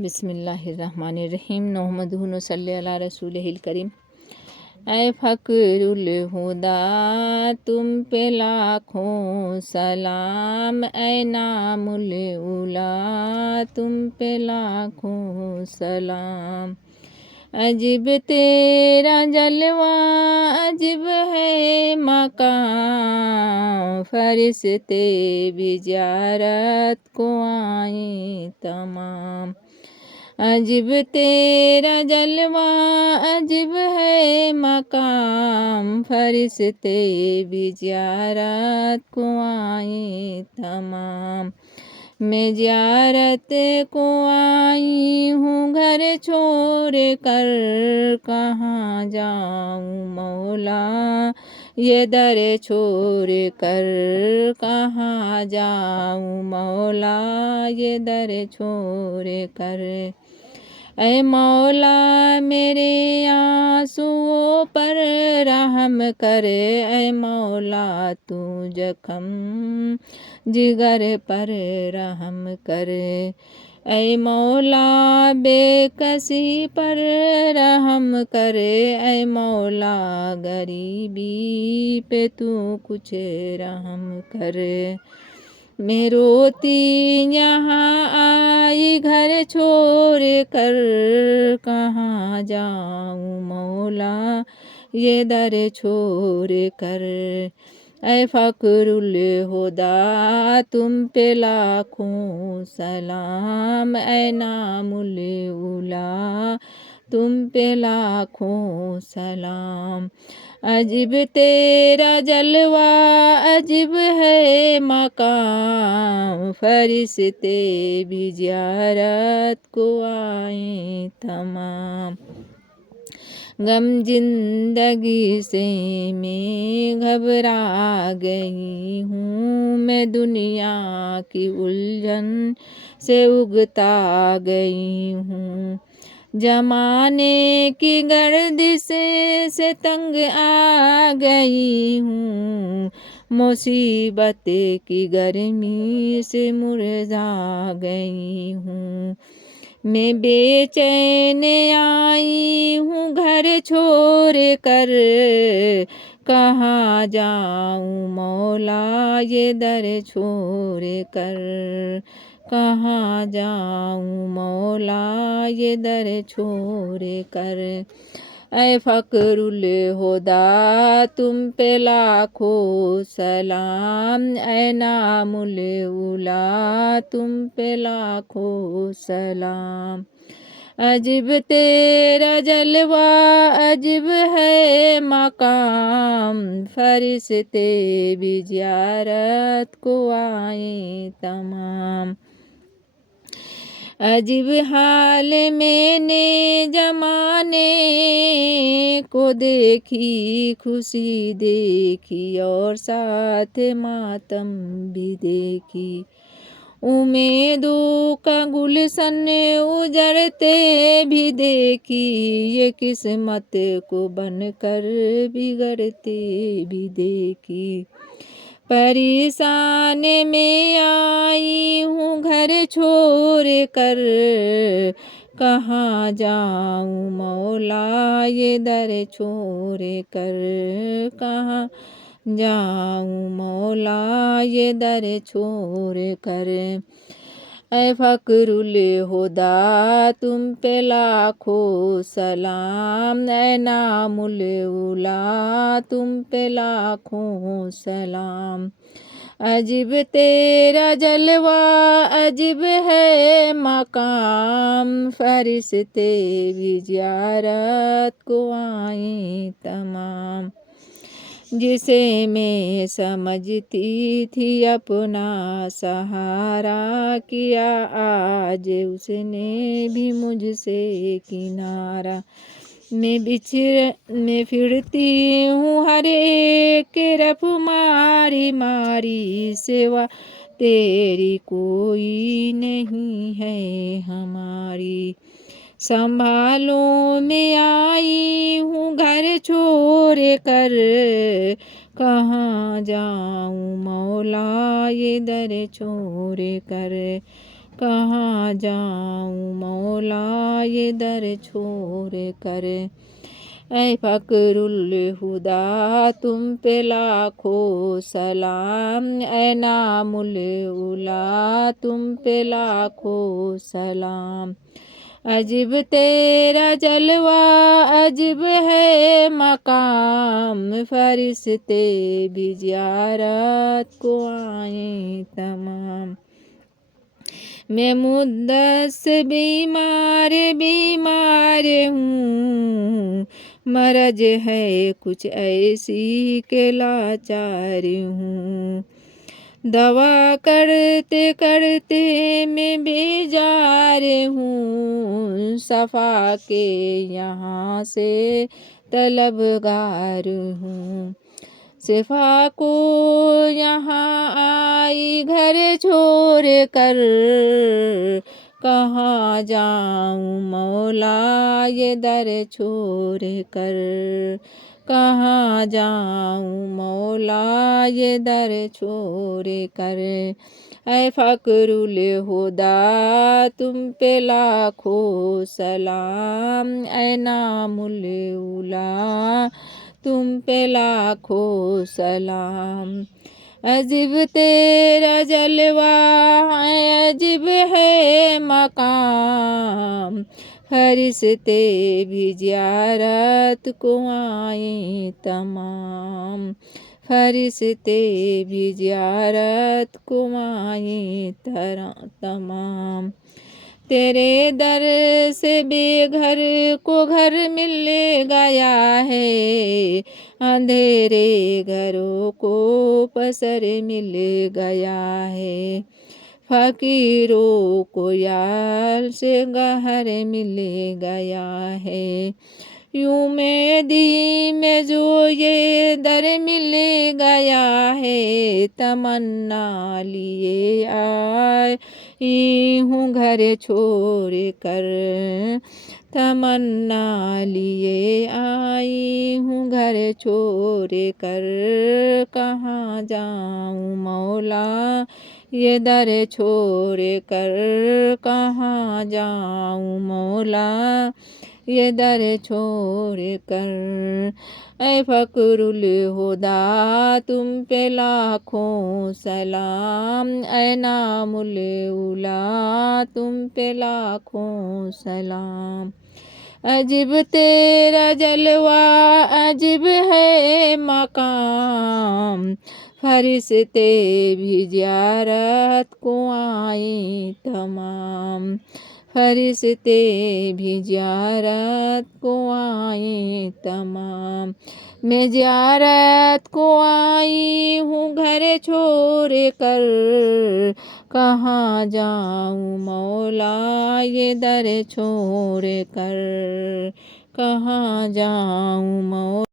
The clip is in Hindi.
बिस्मिल्लाहिर्रहमानिर्रहीम नहमदुहु नसल्ली अला रसूलिहिल करीम। ऐ फ़क़रुल हुदा तुम पे लाखों सलाम, ऐ नामुल उला तुम पे लाखों सलाम। अजीब तेरा जलवा अजीब है मकाम, फरिश्ते भी ज़ियारत को आए तमाम। अजीब तेरा जलवा अजीब है मकाम, फरिश्ते भी ज़ियारत को आए तमाम। मैं ज़ियारत को आई हूँ घर छोड़ कर, कहाँ जाऊँ मौला ये दर छोड़ कर, कहाँ जाऊँ मौला ये दर छोड़ कर। ऐ मौला मेरे आंसुओं पर रहम करे, ऐ मौला तू जख्म जिगर पर रहम करे। ऐ मौला बेकसी पर रहम करे, ऐ मौला गरीबी पे तू कुछ रहम करे। मैं रोती यहाँ आई घर छोड़ कर, कहाँ जाऊँ मौला ये दर छोड़ कर। ऐ फ़क़रुल हुदा तुम पे लाखों सलाम, ऐ नामुल उला तुम पे लाखों सलाम। अजीब तेरा जलवा अजीब है मकाम, फरिश्ते भी ज़ियारत को आए तमाम। गम जिंदगी से मैं घबरा गई हूँ, मैं दुनिया की उलझन से उगता गई हूँ। ज़माने की गर्दिश से तंग आ गई हूँ, मुसीबत की गर्मी से मुरझा गई हूँ। मैं बेचैन आई हूँ घर छोड़ कर, कहाँ जाऊँ मौला ये दर छोड़ कर, कहाँ जाऊँ मौला ये दर छोड़ कर। ऐ फ़क़रुल हुदा तुम पे लाखों सलाम, ऐ नामुल उला तुम पे लाखों सलाम। अजीब तेरा जलवा अजीब है मकाम, फरिश्ते भी ज़ियारत को आए तमाम। अजीब हाल मैंने ज़माने को देखी, खुशी देखी और साथ मातम भी देखी। उम्मीदों का गुलशन उजड़ते भी देखी, ये किस्मत को बनकर बिगड़ते भी देखी। परेशान में आई हूँ घर छोड़ कर, कहाँ जाऊँ मौला ये दर छोड़ कर, कहाँ जाऊँ मौला ये दर छोड़ कर। ऐ फ़क़रुल हुदा तुम पे लाखों सलाम, ऐ नामुल उला तुम पे लाखों सलाम। अजीब तेरा जलवा अजीब है मकाम, फरिश्ते भी ज़ियारत को आए तमाम। जिसे मैं समझती थी अपना सहारा, किया आज उसने भी मुझसे किनारा। मैं फिरती हूँ हर एक तरफ मारी मारी, सिवा तेरी कोई नहीं है हमारी। संभालो मैं आई हूँ घर छोड़ कर, कहाँ जाऊँ मौला ये दर छोड़ कर, कहाँ जाऊँ मौला। ये दर छोड़ कर। ऐ फकरुल हुदा तुम पे लाखों सलाम, ऐ नामुल उला तुम पे लाखों सलाम। अजब तेरा जलवा अजब है मकाम, फरिश्ते भी ज़ियारत को आए तमाम। मैं मुद्दत से बीमार बीमार हूँ, मरज है कुछ ऐसी के लाचार हूँ। दवा करते करते मैं बेजार हूँ, सफ़ा के यहाँ से तलबगार हूँ। सिफा को यहाँ आई घर छोड़ कर, कहाँ जाऊँ मौला ये दर छोड़ कर। कहाँ जाऊँ मौला ये दर छोड़ कर। ऐ फकरुल हुदा तुम पे लाखों सलाम, ऐ नामुल उला तुम पे लाखों सलाम। अजीब तेरा जलवा है अजीब है मकाम, फरिश्ते भी ज़ियारत को आए तमाम। फरिश्ते भी ज़ियारत को आए तमाम। तेरे दर से बेघर को घर मिल गया है, अंधेरे घरों को पसर मिल गया है। फकीरों को यार से घर मिल गया है। यूं मेदी में जो ये दर मिल गया है, तमन्ना लिए आए हूँ घर छोड़ कर। तमन्ना लिए आई हूँ घर छोड़ कर। कहाँ जाऊँ मौला ये दर छोड़ कर। कहाँ जाऊँ मौला ये दर छोड़ कर। ऐ फकरुल हुदा तुम पे लाखों सलाम, ऐ नामुल उला तुम पे लाखों सलाम। अजब तेरा जलवा अजब है मकाम, फरिश्ते भी ज़ियारत को आए तमाम। फरिश्ते भी ज़ियारत को आए तमाम। मैं ज़ियारत को आई हूँ घर छोड़ कर, कहाँ जाऊँ मौला ये दर छोड़ कर। कहाँ जाऊँ मौला।